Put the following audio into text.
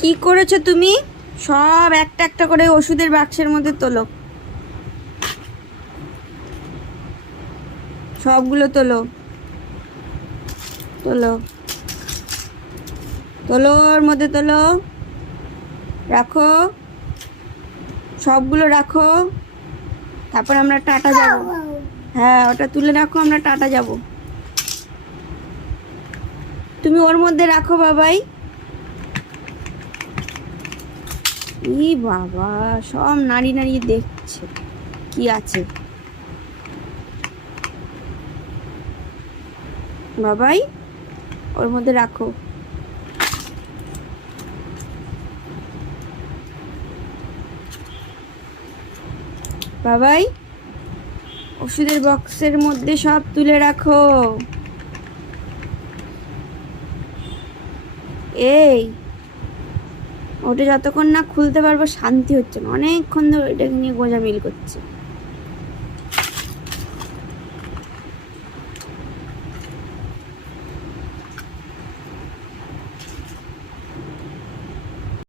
কি করেছো তুমি? সব একটা একটা করে ওষুধের বাক্সের মধ্যে তোলো, সবগুলো তোলো, তোলো, তোলো, ওর মধ্যে তোলো, রাখো, সবগুলো রাখো। তারপর আমরা টাটা যাব। হ্যাঁ, ওটা তুলে রাখো, আমরা টাটা যাব। তুমি ওর মধ্যে রাখো বাবাই। ই বাবা, সব নাড়ি নাড়িয়ে দেখছে কি আছে। বাবাই, ওর মধ্যে রাখো। বাবাই, ওষুধের বক্সের মধ্যে সব তুলে রাখো। এই, ওটা যতক্ষণ না খুলতে পারবো শান্তি হচ্ছে না, অনেকক্ষণ ধরে এটাকে নিয়ে গোঁজামিল করছে।